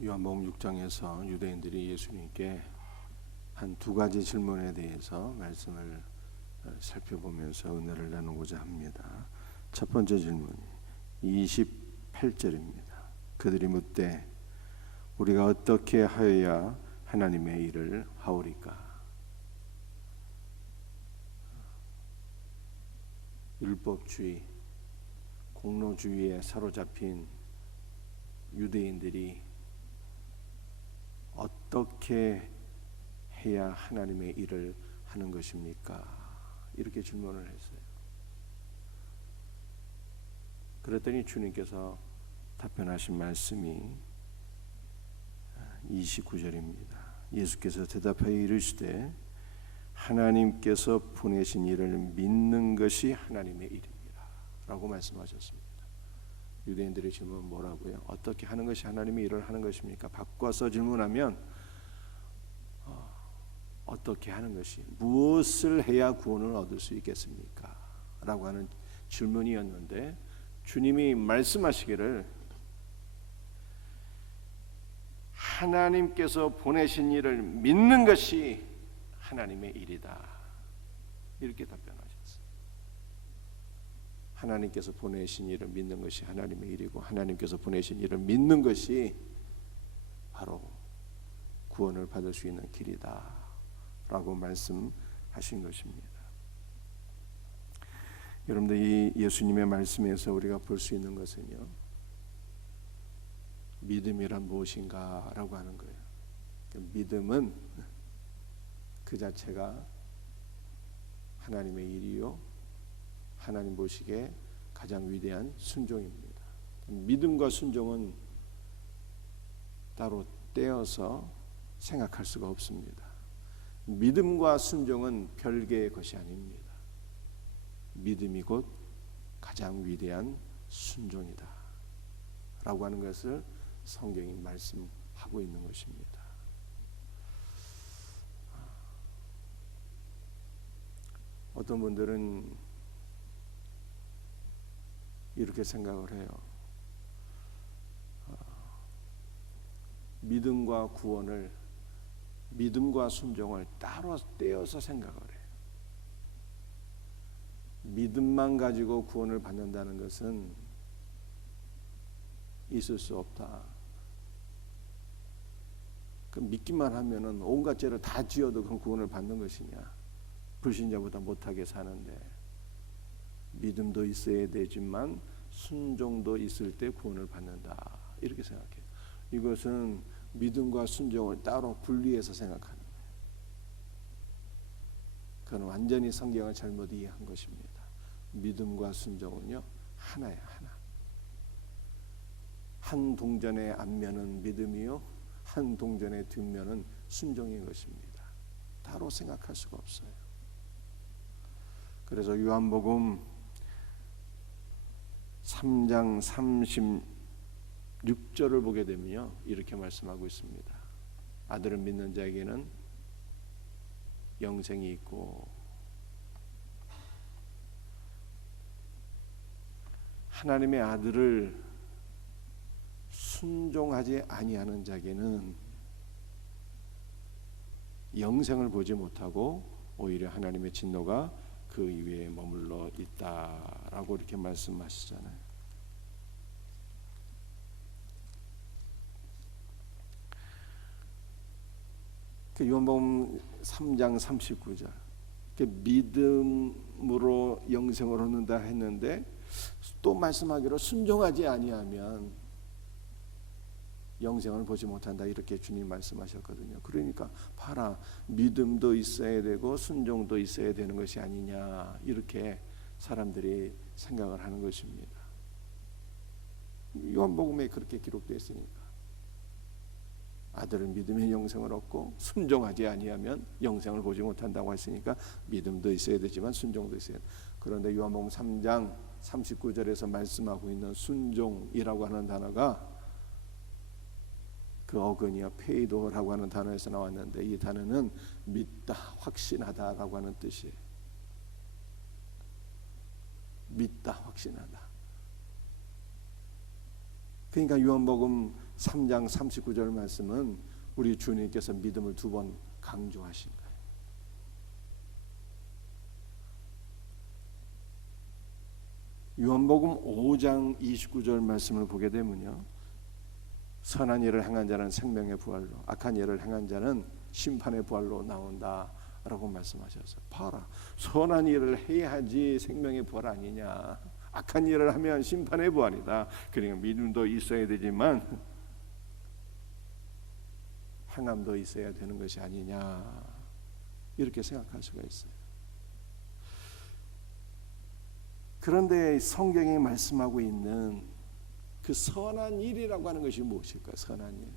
요한복음 6장에서 유대인들이 예수님께 한 두 가지 질문에 대해서 말씀을 살펴보면서 은혜를 나누고자 합니다. 첫 번째 질문이 28절입니다. 그들이 묻되 우리가 어떻게 하여야 하나님의 일을 하오리까? 율법주의, 공로주의에 사로잡힌 유대인들이 어떻게 해야 하나님의 일을 하는 것입니까? 이렇게 질문을 했어요. 그랬더니 주님께서 답변하신 말씀이 29절입니다. 예수께서 대답하여 이르시되 하나님께서 보내신 일을 믿는 것이 하나님의 일입니다 라고 말씀하셨습니다. 유대인들의 질문은 뭐라고요? 어떻게 하는 것이 하나님의 일을 하는 것입니까? 바꿔서 질문하면 어떻게 하는 것이, 무엇을 해야 구원을 얻을 수 있겠습니까? 라고 하는 질문이었는데 주님이 말씀하시기를 하나님께서 보내신 일을 믿는 것이 하나님의 일이다 이렇게 답변하셨어요. 하나님께서 보내신 일을 믿는 것이 하나님의 일이고 하나님께서 보내신 일을 믿는 것이 바로 구원을 받을 수 있는 길이다 라고 말씀하신 것입니다. 여러분들, 이 예수님의 말씀에서 우리가 볼 수 있는 것은요, 믿음이란 무엇인가 라고 하는 거예요. 믿음은 그 자체가 하나님의 일이요, 하나님 보시기에 가장 위대한 순종입니다. 믿음과 순종은 따로 떼어서 생각할 수가 없습니다. 믿음과 순종은 별개의 것이 아닙니다. 믿음이 곧 가장 위대한 순종이다 라고 하는 것을 성경이 말씀하고 있는 것입니다. 어떤 분들은 이렇게 생각을 해요. 믿음과 구원을, 믿음과 순종을 따로 떼어서 생각을 해요. 믿음만 가지고 구원을 받는다는 것은 있을 수 없다. 그 믿기만 하면은 온갖 죄를 다 지어도 그 구원을 받는 것이냐? 불신자보다 못하게 사는데 믿음도 있어야 되지만 순종도 있을 때 구원을 받는다 이렇게 생각해요. 이것은 믿음과 순종을 따로 분리해서 생각하는 거예요. 그건 완전히 성경을 잘못 이해한 것입니다. 믿음과 순종은요 하나예요. 하나. 한 동전의 앞면은 믿음이요, 한 동전의 뒷면은 순종인 것입니다. 따로 생각할 수가 없어요. 그래서 요한복음 3장 36절을 보게 되면요 이렇게 말씀하고 있습니다. 아들을 믿는 자에게는 영생이 있고 하나님의 아들을 순종하지 아니하는 자에게는 영생을 보지 못하고 오히려 하나님의 진노가 그 위에 머물러 있다라고 이렇게 말씀하시잖아요. 요한복음 3장 39절 믿음으로 영생을 얻는다 했는데 또 말씀하기로 순종하지 아니하면 영생을 보지 못한다 이렇게 주님 말씀하셨거든요. 그러니까 봐라, 믿음도 있어야 되고 순종도 있어야 되는 것이 아니냐 이렇게 사람들이 생각을 하는 것입니다. 요한복음에 그렇게 기록되어 있으니까 아들은 믿음의 영생을 얻고 순종하지 아니하면 영생을 보지 못한다고 했으니까 믿음도 있어야 되지만 순종도 있어야 돼. 그런데 요한복음 3장 39절에서 말씀하고 있는 순종이라고 하는 단어가 그 어근이야 페이도라고 하는 단어에서 나왔는데 이 단어는 믿다, 확신하다라고 하는 뜻이에요. 믿다, 확신하다. 그러니까 요한복음 3장 39절 말씀은 우리 주님께서 믿음을 2번 강조하신 거예요. 요한복음 5장 29절 말씀을 보게 되면요, 선한 일을 행한 자는 생명의 부활로, 악한 일을 행한 자는 심판의 부활로 나온다라고 말씀하셨어요. 봐라, 선한 일을 해야지 생명의 부활 아니냐, 악한 일을 하면 심판의 부활이다. 그러니까 믿음도 있어야 되지만 행함도 있어야 되는 것이 아니냐, 이렇게 생각할 수가 있어요. 그런데 성경이 말씀하고 있는 그 선한 일이라고 하는 것이 무엇일까요? 선한 일.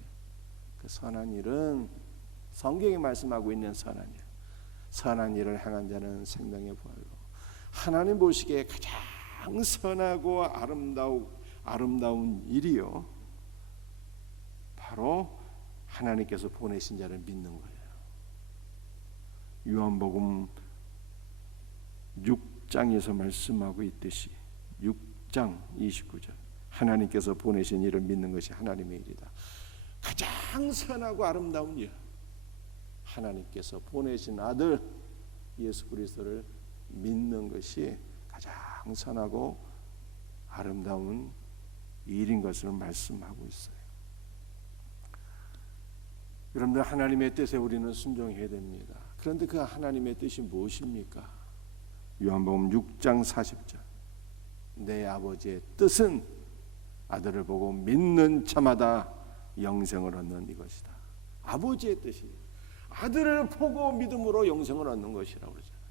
그 선한 일은 성경이 말씀하고 있는 선한 일. 선한 일을 행한 자는 생명의 부활로. 하나님 보시기에 가장 선하고 아름다운 일이요, 바로 하나님께서 보내신 자를 믿는 거예요. 요한복음 6장에서 말씀하고 있듯이 6장 29절, 하나님께서 보내신 일을 믿는 것이 하나님의 일이다. 가장 선하고 아름다운 일, 하나님께서 보내신 아들 예수 그리스도를 믿는 것이 가장 선하고 아름다운 일인 것을 말씀하고 있어요. 여러분들, 하나님의 뜻에 우리는 순종해야 됩니다. 그런데 그 하나님의 뜻이 무엇입니까? 요한복음 6장 40절, 내 아버지의 뜻은 아들을 보고 믿는 자마다 영생을 얻는 이것이다. 아버지의 뜻이 아들을 보고 믿음으로 영생을 얻는 것이라고 그러잖아요.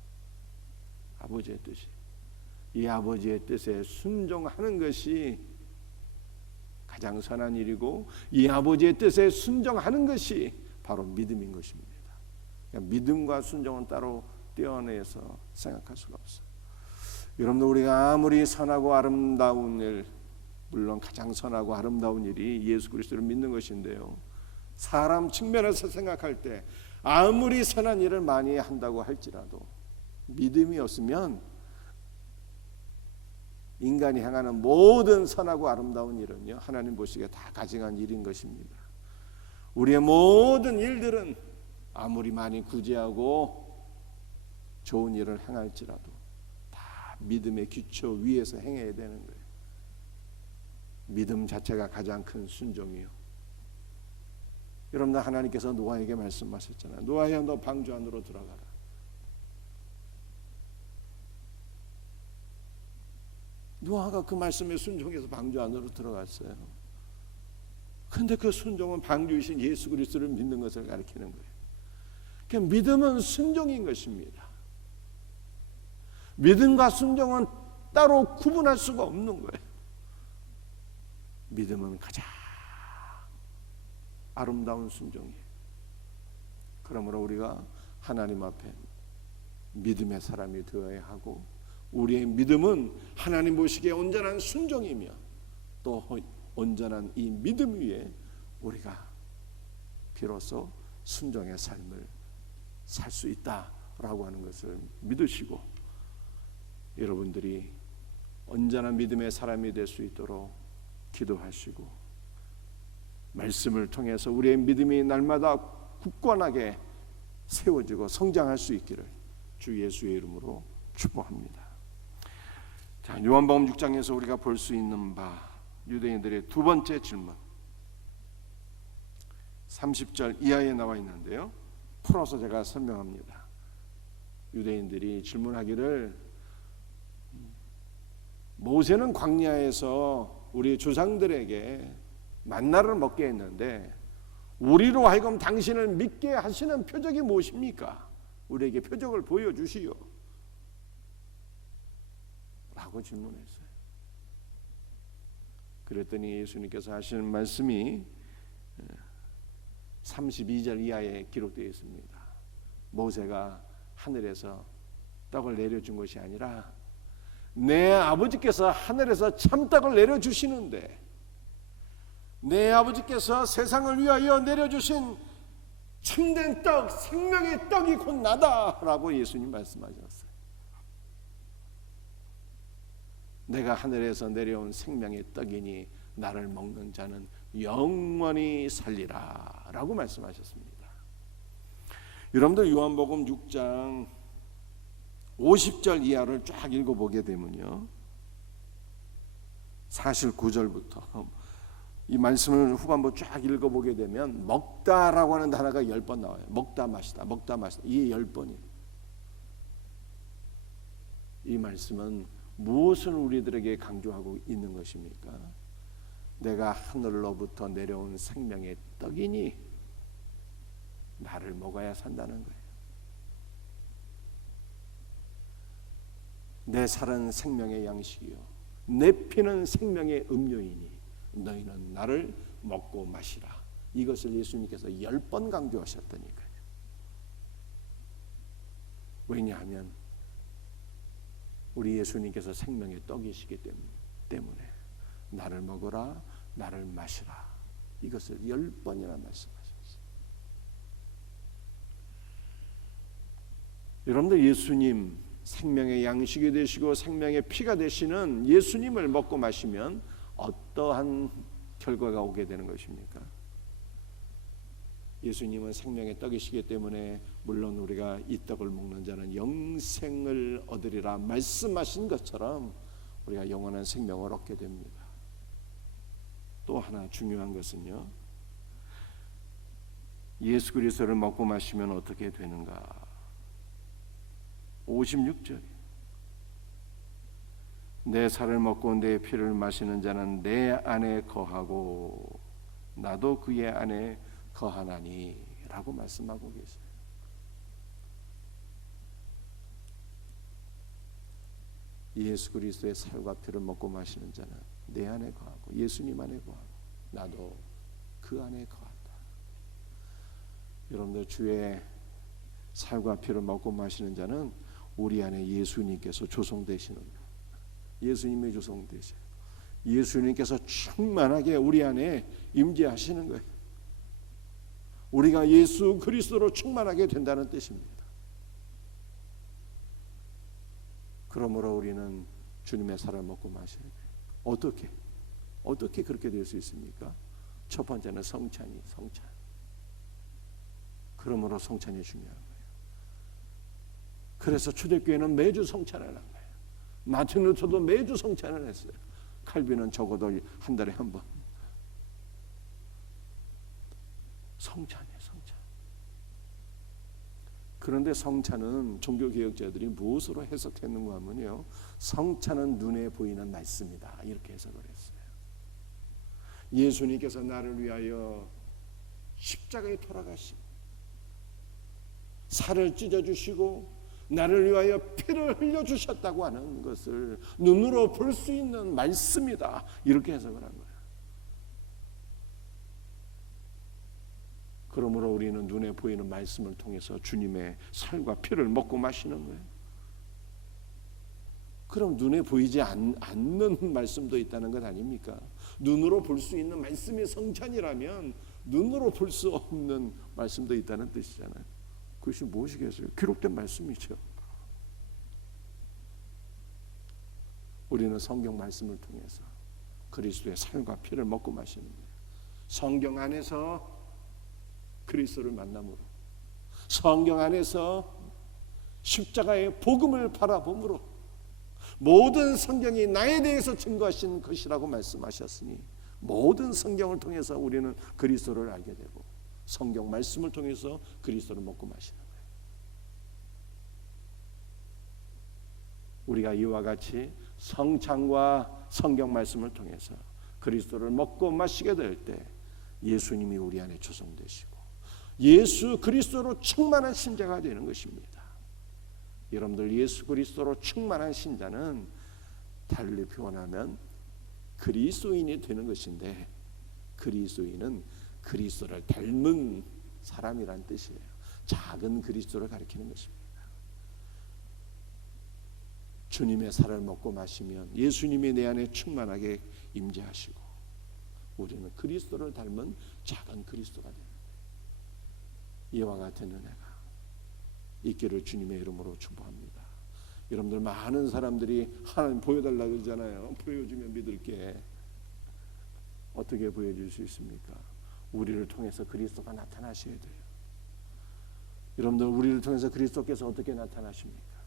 아버지의 뜻이, 이 아버지의 뜻에 순종하는 것이 가장 선한 일이고, 이 아버지의 뜻에 순종하는 것이 바로 믿음인 것입니다. 그러니까 믿음과 순종은 따로 떼어내서 생각할 수가 없어요. 여러분들, 우리가 아무리 선하고 아름다운 일, 물론 가장 선하고 아름다운 일이 예수 그리스도를 믿는 것인데요, 사람 측면에서 생각할 때 아무리 선한 일을 많이 한다고 할지라도 믿음이 없으면 인간이 행하는 모든 선하고 아름다운 일은요, 하나님 보시기에 다 가증한 일인 것입니다. 우리의 모든 일들은 아무리 많이 구제하고 좋은 일을 행할지라도 다 믿음의 기초 위에서 행해야 되는 거예요. 믿음 자체가 가장 큰 순종이요. 여러분들, 하나님께서 노아에게 말씀하셨잖아요. 노아야, 너 방주 안으로 들어가라. 노아가 그 말씀에 순종해서 방주 안으로 들어갔어요. 그런데 그 순종은 방주이신 예수 그리스도를 믿는 것을 가리키는 거예요. 그러니까 믿음은 순종인 것입니다. 믿음과 순종은 따로 구분할 수가 없는 거예요. 믿음은 가장 아름다운 순종이에요. 그러므로 우리가 하나님 앞에 믿음의 사람이 되어야 하고, 우리의 믿음은 하나님 보시기에 온전한 순종이며, 또 온전한 이 믿음 위에 우리가 비로소 순종의 삶을 살 수 있다라고 하는 것을 믿으시고, 여러분들이 온전한 믿음의 사람이 될 수 있도록 기도하시고, 말씀을 통해서 우리의 믿음이 날마다 굳건하게 세워지고 성장할 수 있기를 주 예수의 이름으로 축복합니다. 자, 요한복음 6장에서 우리가 볼 수 있는 바, 유대인들의 두 번째 질문, 30절 이하에 나와 있는데요, 풀어서 제가 설명합니다. 유대인들이 질문하기를, 모세는 광야에서 우리 조상들에게 만나를 먹게 했는데 우리로 하여금 당신을 믿게 하시는 표적이 무엇입니까? 우리에게 표적을 보여주시오 라고 질문했어요. 그랬더니 예수님께서 하시는 말씀이 32절 이하에 기록되어 있습니다. 모세가 하늘에서 떡을 내려준 것이 아니라 내 아버지께서 하늘에서 참떡을 내려주시는데, 내 아버지께서 세상을 위하여 내려주신 참된 떡, 생명의 떡이 곧 나다라고 예수님 말씀하셨어요. 내가 하늘에서 내려온 생명의 떡이니 나를 먹는 자는 영원히 살리라 라고 말씀하셨습니다. 여러분들 요한복음 6장 50절 이하를 쫙 읽어보게 되면요, 사실 9절부터 이 말씀을 후반부 쫙 읽어보게 되면 먹다라고 하는 단어가 10번 나와요. 먹다 마시다, 먹다 마시다, 이게 10번이에요. 이 말씀은 무엇을 우리들에게 강조하고 있는 것입니까? 내가 하늘로부터 내려온 생명의 떡이니 나를 먹어야 산다는 거예요. 내 살은 생명의 양식이요 내 피는 생명의 음료이니 너희는 나를 먹고 마시라. 이것을 예수님께서 10번 강조하셨다니까요. 왜냐하면 우리 예수님께서 생명의 떡이시기 때문에 나를 먹으라, 나를 마시라, 이것을 10번이나 말씀하셨어요. 여러분들 예수님 생명의 양식이 되시고 생명의 피가 되시는 예수님을 먹고 마시면 어떠한 결과가 오게 되는 것입니까? 예수님은 생명의 떡이시기 때문에 물론 우리가 이 떡을 먹는 자는 영생을 얻으리라 말씀하신 것처럼 우리가 영원한 생명을 얻게 됩니다. 또 하나 중요한 것은요, 예수 그리스도를 먹고 마시면 어떻게 되는가? 56절, 내 살을 먹고 내 피를 마시는 자는 내 안에 거하고 나도 그의 안에 거하나니 라고 말씀하고 계세요. 예수 그리스도의 살과 피를 먹고 마시는 자는 내 안에 거하고 예수님 안에 거하고 나도 그 안에 거한다. 여러분들 주의 살과 피를 먹고 마시는 자는 우리 안에 예수님께서 조성되시는 거예요. 예수님이 조성되셔요. 예수님께서 충만하게 우리 안에 임재하시는 거예요. 우리가 예수 그리스도로 충만하게 된다는 뜻입니다. 그러므로 우리는 주님의 살을 먹고 마셔야 돼요. 어떻게 그렇게 될 수 있습니까? 첫 번째는 성찬. 그러므로 성찬이 중요한 거예요. 그래서 초대교회는 매주 성찬을 한 거예요. 마틴 루터도 매주 성찬을 했어요. 칼빈은 적어도 한 달에 한 번. 성찬이에요, 성찬. 그런데 성찬은 종교개혁자들이 무엇으로 해석했는가 하면요, 성찬은 눈에 보이는 말씀이다, 이렇게 해석을 했어요. 예수님께서 나를 위하여 십자가에 돌아가시고 살을 찢어주시고 나를 위하여 피를 흘려주셨다고 하는 것을 눈으로 볼 수 있는 말씀이다, 이렇게 해석을 한 거예요. 그러므로 우리는 눈에 보이는 말씀을 통해서 주님의 살과 피를 먹고 마시는 거예요. 그럼 눈에 보이지 않는 말씀도 있다는 것 아닙니까? 눈으로 볼 수 있는 말씀이 성찬이라면 눈으로 볼 수 없는 말씀도 있다는 뜻이잖아요. 그것이 무엇이겠어요? 기록된 말씀이죠. 우리는 성경 말씀을 통해서 그리스도의 살과 피를 먹고 마시는 거예요. 성경 안에서 그리스도를 만남으로, 성경 안에서 십자가의 복음을 바라봄으로 모든 성경이 나에 대해서 증거하신 것이라고 말씀하셨으니 모든 성경을 통해서 우리는 그리스도를 알게 되고 성경 말씀을 통해서 그리스도를 먹고 마시는 거예요. 우리가 이와 같이 성찬과 성경 말씀을 통해서 그리스도를 먹고 마시게 될 때 예수님이 우리 안에 조성되시고 예수 그리스도로 충만한 신자가 되는 것입니다. 여러분들 예수 그리스도로 충만한 신자는 달리 표현하면 그리스도인이 되는 것인데, 그리스도인은 그리스도를 닮은 사람이란 뜻이에요. 작은 그리스도를 가리키는 것입니다. 주님의 살을 먹고 마시면 예수님이 내 안에 충만하게 임재하시고 우리는 그리스도를 닮은 작은 그리스도가 됩니다. 이와 같은 은혜가 있기를 주님의 이름으로 축복합니다. 여러분들 많은 사람들이 하나님 보여달라고 그러잖아요. 보여주면 믿을게. 어떻게 보여줄 수 있습니까? 우리를 통해서 그리스도가 나타나셔야 돼요. 여러분들, 우리를 통해서 그리스도께서 어떻게 나타나십니까?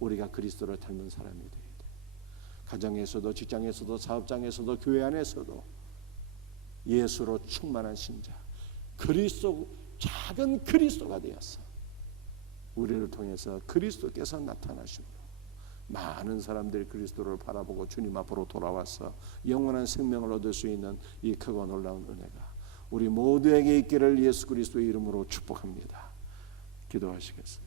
우리가 그리스도를 닮은 사람이 돼야 돼요. 가정에서도, 직장에서도, 사업장에서도, 교회 안에서도 예수로 충만한 신자, 그리스도, 작은 그리스도가 되어서 우리를 통해서 그리스도께서 나타나심으로 많은 사람들이 그리스도를 바라보고 주님 앞으로 돌아와서 영원한 생명을 얻을 수 있는 이 크고 놀라운 은혜가 우리 모두에게 있기를 예수 그리스도의 이름으로 축복합니다. 기도하시겠습니다.